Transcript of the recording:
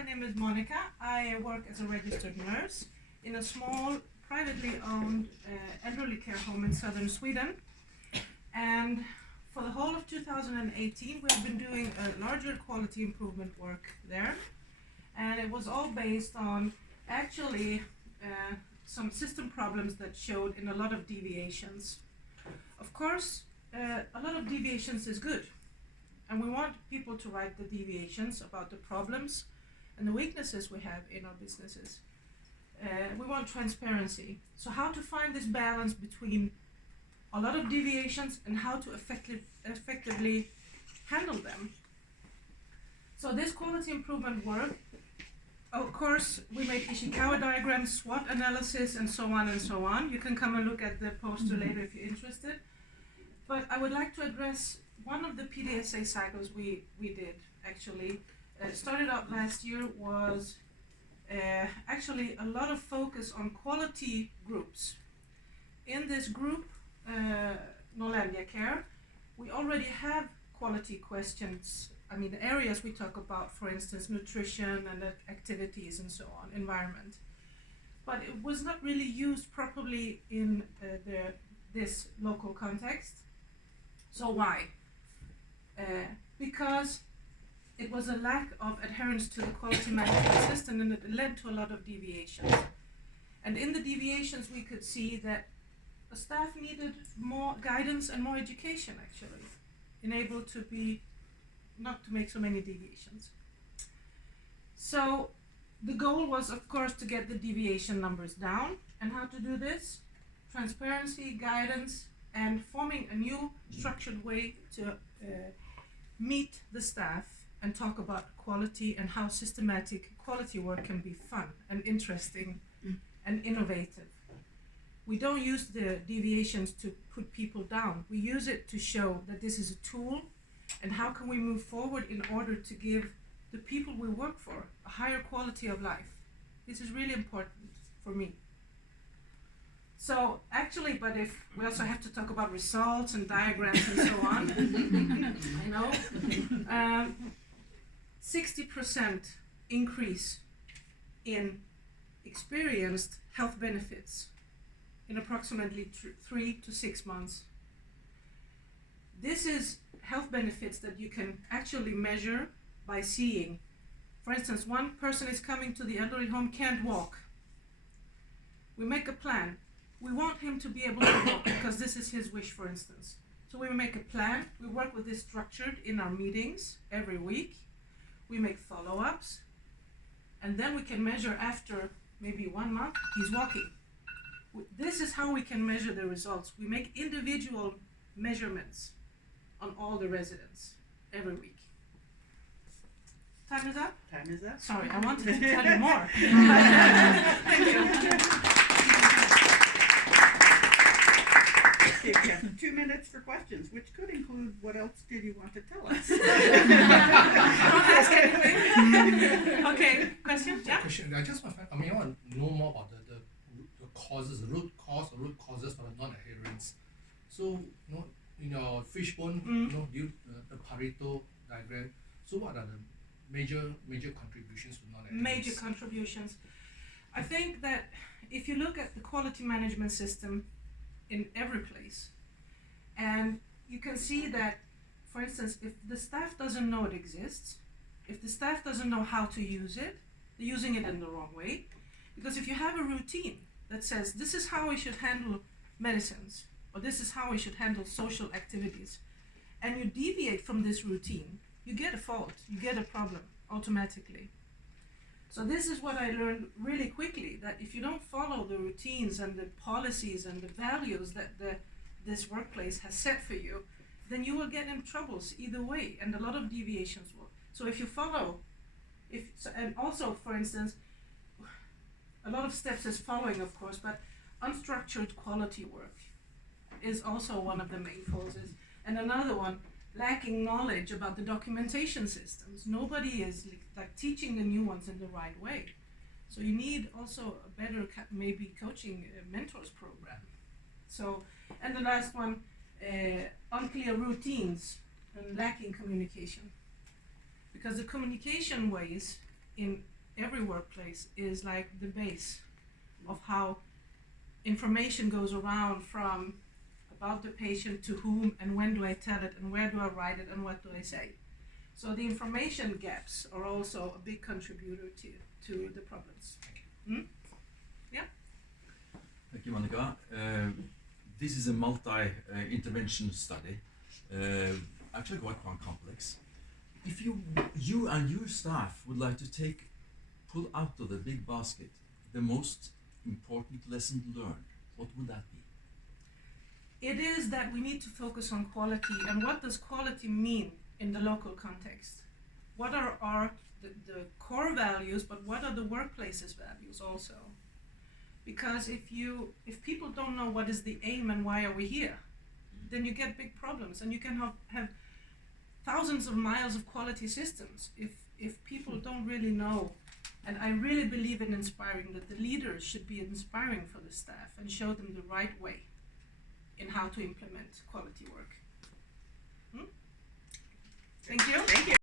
my name is Monica. I work as a registered nurse in a small, privately owned elderly care home in southern Sweden. And for the whole of 2018, we have been doing a larger quality improvement work there. And it was all based on actually some system problems that showed in a lot of deviations. Of course, a lot of deviations is good. And we want people to write the deviations about the problems and the weaknesses we have in our businesses. We want transparency. So how to find this balance between a lot of deviations and how to effectively handle them. So this quality improvement work, of course, we make Ishikawa diagrams, SWOT analysis, and so on and so on. You can come and look at the poster later if you're interested. But I would like to address one of the PDSA cycles we did, actually. Started out last year was actually a lot of focus on quality groups. In this group, Norlandia Care, we already have quality questions. I mean, the areas we talk about, for instance, nutrition and activities and so on, environment. But it was not really used properly in this local context. So why? Because it was a lack of adherence to the quality management system, and it led to a lot of deviations. And in the deviations, we could see that the staff needed more guidance and more education, actually, enabled to be not to make so many deviations. So the goal was, of course, to get the deviation numbers down. And how to do this? Transparency, guidance, and forming a new structured way to meet the staff and talk about quality and how systematic quality work can be fun and interesting and innovative. We don't use the deviations to put people down. We use it to show that this is a tool and how can we move forward in order to give the people we work for a higher quality of life. This is really important for me. So actually, but if we also have to talk about results and diagrams and so on, I know, 60% increase in experienced health benefits in approximately 3 to 6 months. This is health benefits that you can actually measure by seeing. For instance, one person is coming to the elderly home, can't walk. We make a plan. We want him to be able to walk because this is his wish, for instance. So we make a plan. We work with this structured in our meetings every week. We make follow-ups. And then we can measure after maybe 1 month, he's walking. This is how we can measure the results. We make individual measurements on all the residents every week. Time is up? Time is up. Sorry, I wanted to tell you more. Thank you. Okay, we have 2 minutes for questions, which could include what else did you want to tell us? Don't ask anything. Okay, question? Yeah? Question. I just want to know more about the causes, the root causes for the non-adherence. So, in your fishbone, the Pareto diagram. So, what are the major contributions to non-adherence? Major contributions. I think that if you look at the quality management system in every place, and you can see that, for instance, if the staff doesn't know it exists, if the staff doesn't know how to use it, they're using it in the wrong way. Because if you have a routine that says this is how we should handle medicines, or this is how we should handle social activities, and you deviate from this routine, you get a fault, you get a problem automatically. So this is what I learned really quickly, that if you don't follow the routines and the policies and the values that this workplace has set for you, then you will get in troubles either way, and a lot of deviations will. So if you follow, and also, for instance, a lot of steps is following, of course, but unstructured quality work is also one of the main causes. And another one, lacking knowledge about the documentation systems. Nobody is teaching the new ones in the right way. So you need also a better maybe coaching mentors program. So, and the last one, unclear routines and lacking communication. Because the communication ways in every workplace is like the base of how information goes around from about the patient to whom and when do I tell it and where do I write it and what do I say. So the information gaps are also a big contributor to the problems. Yeah? Thank you, Monica. This is a multi-intervention study, actually quite complex. If you and your staff would like to pull out of the big basket the most important lesson learned, what would that be? It is that we need to focus on quality, and what does quality mean in the local context? What are the core values, but what are the workplace's values also? Because if people don't know what is the aim and why are we here, then you get big problems, and you can have thousands of miles of quality systems if people don't really know. And I really believe in inspiring, that the leaders should be inspiring for the staff and show them the right way in how to implement quality work. Thank you. Thank you.